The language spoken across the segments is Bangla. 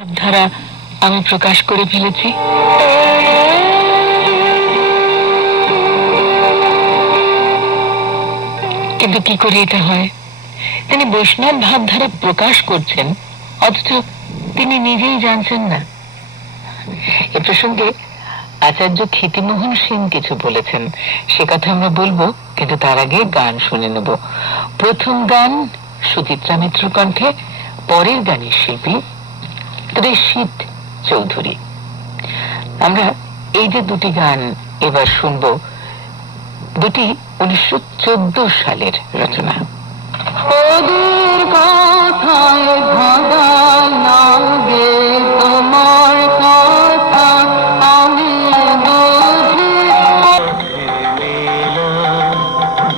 ধারা আমি প্রকাশ করে ফেলেছি। কিন্তু কি করে এটা হয়? তিনি বৈষ্ণব ভাবধারা প্রকাশ করছেন, অথচ তিনি নিজেই জানছেন না। এ প্রসঙ্গে আচার্য ক্ষিতিমোহন সেন কিছু বলেছেন, সে কথা আমরা বলবো, কিন্তু তার আগে গান শুনে নেব। প্রথম গান সুচিত্রা মিত্র কণ্ঠে, পরের গানের শিল্পী ত্রিশিত চৌধুরী। আমরা এই যে দুটি গান এবার শুনব, দুটি 1914 সালের রচনা। ওদের কথায় ভাগায় না গে তোমার কথা আমি বুঝি,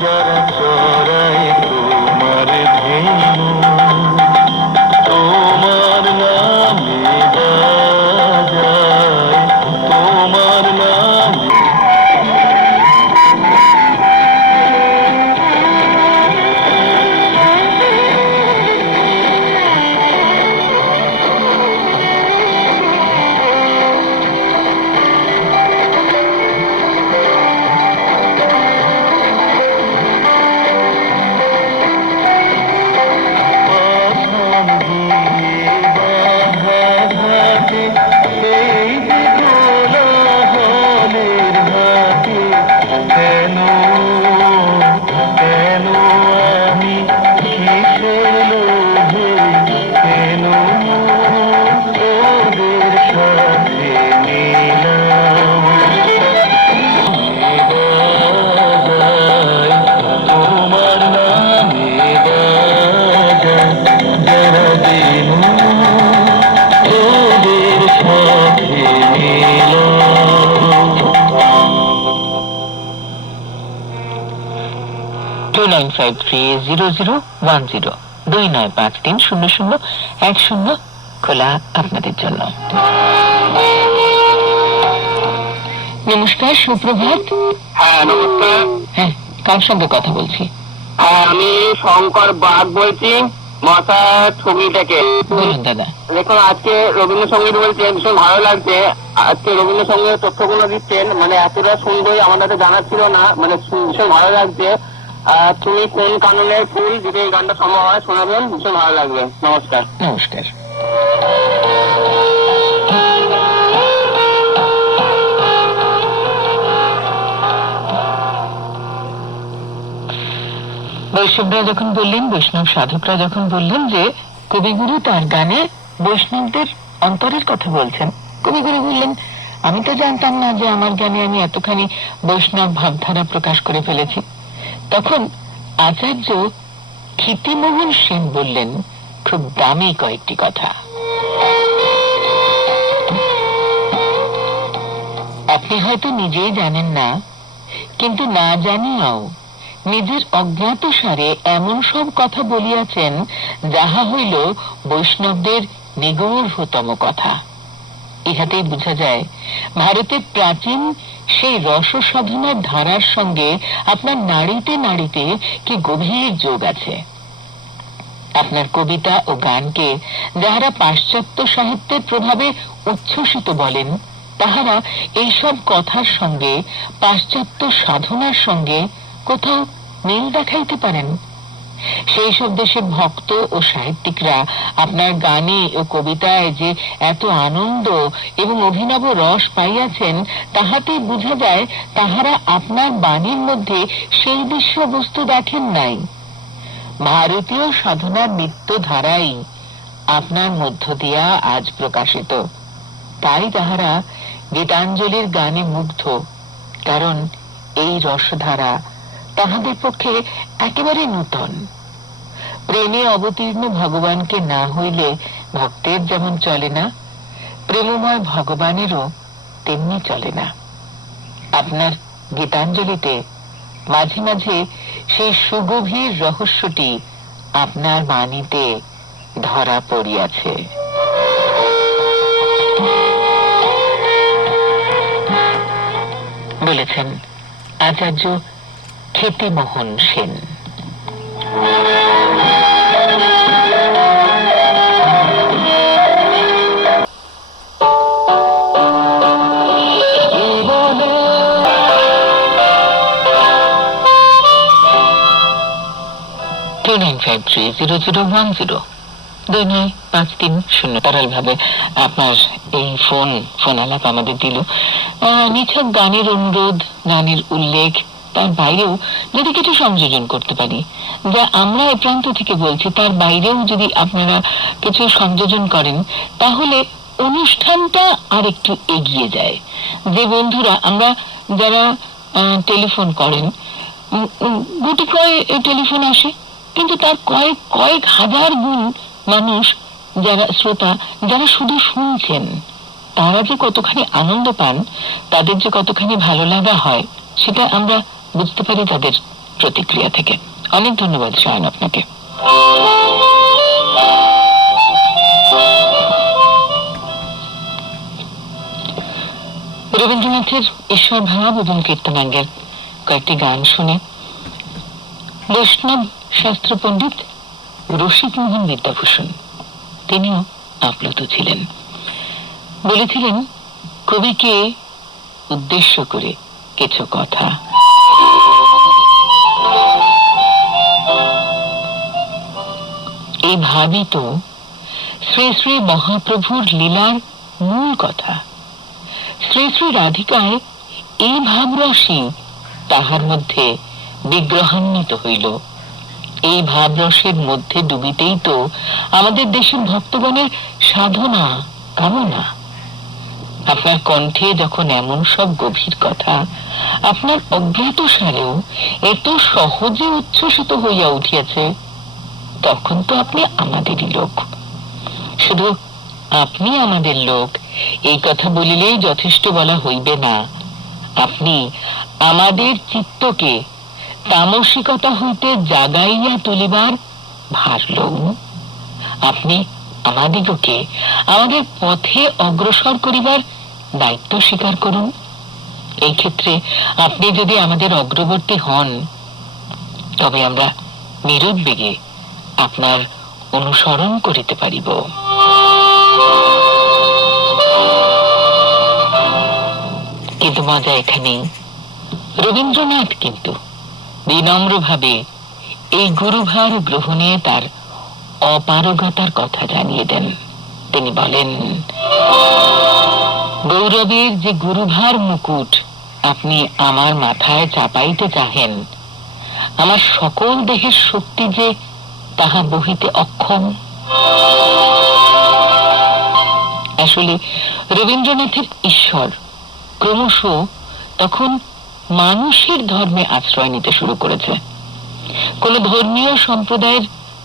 যারা চড়ায় তোমার ধেনু, তোমার নামে বাজায়, তোমার নামে। খোলা আপনাদের জন্য। নমস্কার, সুপ্রভাত। হ্যাঁ নমস্কার। হ্যাঁ, কার সঙ্গে কথা বলছি? হ্যাঁ, আমি শঙ্কর বাগ বলছি, মাথা ছবি থেকে। বলুন দাদা। দেখুন, আজকে রবীন্দ্রসঙ্গীত বলছে, ভীষণ ভালো লাগছে। আজকে রবীন্দ্রসঙ্গীতের তথ্যগুলো দিচ্ছেন, মানে এতটা সুন্দর আমাদের জানা ছিল না, মানে ভীষণ ভালো লাগছে। তুমি কোন কাননের ফুল, যদি এই গানটা সম্ভব হয় শোনাবেন, ভীষণ ভালো লাগবে। নমস্কার। নমস্কার। বৈষ্ণবরা যখন বললেন, বৈষ্ণব সাধকরা যখন বললেন যে কবিগুরু তার গানে বৈষ্ণবদের অন্তরের কথা বলছেন, কবিগুরু বললেন, আমি তো জানতাম না যে আমার গানে আমি এতখানি বৈষ্ণব ভাবধারা প্রকাশ করে ফেলেছি। তখন আচার্য ক্ষিতিমোহন সেন বললেন খুব দামি কয়েকটি কথা। আপনি হয়তো নিজেই জানেন না, কিন্তু না জানিয়াও নিজের অজ্ঞাত সারে এমন সব কথা বলিয়াছেন, যাহা হইল বৈষ্ণবদের নিগূঢ়তম কথা। ইহাতেই বোঝা যায় ভারতের প্রাচীন সেই রস সাধনার ধারার সঙ্গে আপনার নাড়িতে নাড়িতে কি গভীর যোগ আছে। আপনার কবিতা ও গানকে যাহারা পাশ্চাত্য সাহিত্যের প্রভাবে উচ্ছ্বসিত বলেন, তাহারা এইসব কথার সঙ্গে পাশ্চাত্য সাধনার সঙ্গে কোথাও মিল দেখাইতে পারেন। সেই সব দেশের ভক্ত ও সাহিত্যিকরা আপনার গানে ও কবিতায় যে এত আনন্দ এবং অভিনব রস পাইয়াছেন, তাহাতেই বোঝা যায় তাহারা আপনার বাণীর মধ্যে সেই বিষয়বস্তু দেখেন নাই। ভারতীয় সাধনার নিত্য ধারাই আপনার মধ্য দিয়া আজ প্রকাশিত। তাই তাহারা গীতাঞ্জলির গানে মুগ্ধ, কারণ এই রসধারা তাহাদের পক্ষে একেবারে নূতন। প্রেমে অবতীর্ণ ভগবানকে না হইলে ভক্তের যেমন চলে না, প্রেমময় ভগবানেরও তেমনি চলে না। আপনার গীতাঞ্জলিতে মাঝে মাঝে সেই সুগভীর রহস্যটি আপনার বাণীতে ধরা পড়িয়াছে। বলেছেন আচার্য ক্ষিতিমোহন সেন। 99530010 2953 তারাল ভাবে আপনার এই ফোন আলাপ আমাদের দিল। নিছক গানের অনুরোধ, গানের উল্লেখ, তার বাইরেও যদি কিছু সংযোজন করতে পারি, যা আমরা এ প্রান্ত থেকে বলছি, তার বাইরেও যদি আপনারা কিছু সংযোজন করেন, তাহলে অনুষ্ঠানটা আর একটু এগিয়ে যায়। যে বন্ধুরা আমরা যারা টেলিফোন করেন, গুটি কয় টেলিফোন আসে, কিন্তু তার কয়েক হাজার গুণ মানুষ, যারা শ্রোতা, যারা শুধু শুনছেন, তারা যে কতখানি আনন্দ পান, তাদের যে কতখানি ভালো লাগা হয়, সেটা আমরা বুঝতে পারি তাদের প্রতিক্রিয়া থেকে। অনেক ধন্যবাদ শায়ন আপনাকে। রবীন্দ্রনাথের ঈশ্বর ভাব এবং কীর্তনাঙ্গের কয়েকটি গান শুনে বৈষ্ণব শাস্ত্র পণ্ডিত রসিক মোহন বিদ্যাভূষণ তিনিও আপ্লুত ছিলেন। বলেছিলেন, কবিকে উদ্দেশ্য করে কিছু কথা। এই ভাবই তো শ্রী শ্রী মহাপ্রভুর লীলার মূল কথা। শ্রী শ্রী রাধিকায় এই ভাবরসই তাহার মধ্যে বিগ্রহান্বিত হইল। এই ভাবরসের মধ্যে ডুবিতেই তো আমাদের দেশের ভক্তগণের সাধনা, কামনা। আপনার কণ্ঠে যখন এমন সব গভীর কথা আপনার অজ্ঞাত সারেও এত সহজে উচ্ছ্বসিত হইয়া উঠিয়াছে, তখন তো আপনি আমাদেরই লোক। শুধু আপনি আমাদের লোক এই কথা বলিলেই যথেষ্ট বলা হইবে না। আপনি আমাদের চিত্তকে তামসিকতা হইতে জাগাইয়া তুলিবার ভার লউন। আপনি আমাদিগকে আমাদের পথে অগ্রসর করিবার দায়িত্ব স্বীকার করুন। এই ক্ষেত্রে আপনি যদি আমাদের অগ্রবর্তী হন, তবে আমরা নিরুদ্বেগে আপনার অনুসরণ করিতে পারিব। কিন্তু মজা এখানেই, রবীন্দ্রনাথ কিন্তু বিনম্রভাবে এই গুরুভার গ্রহণে তার অপারগতার কথা জানিয়ে দেন। তিনি বলেন, গৌরবের যে গুরুভার মুকুট আপনি আমার মাথায় চাপাইতে চাহেন, আমার সকল দেহের শক্তি যে তাহা বহিতে অক্ষম। আসলে রবীন্দ্রনাথের ঈশ্বর ক্রমশ তখন মানুষের ধর্মে আশ্রয় নিতে শুরু করেছে। কোন ধর্মীয় সম্প্রদায়ের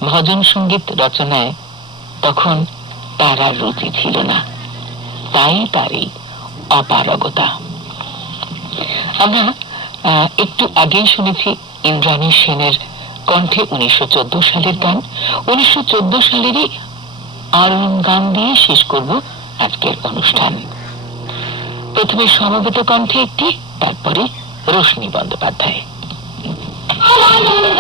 ভজন সঙ্গীত রচনায় তখন তার আর রুচি ছিল না, তাই তার এই অপারগতা। আমরা একটু আগেই শুনেছি ইন্দ্রাণী সেনের কণ্ঠে 1914 সালের গান। 1914 সালেরই আর গান দিয়ে শেষ করব আজকের অনুষ্ঠান। প্রথমে সমবেত কণ্ঠে একটি, তারপরে রোশনী বন্দ্যোপাধ্যায়। আনন্দ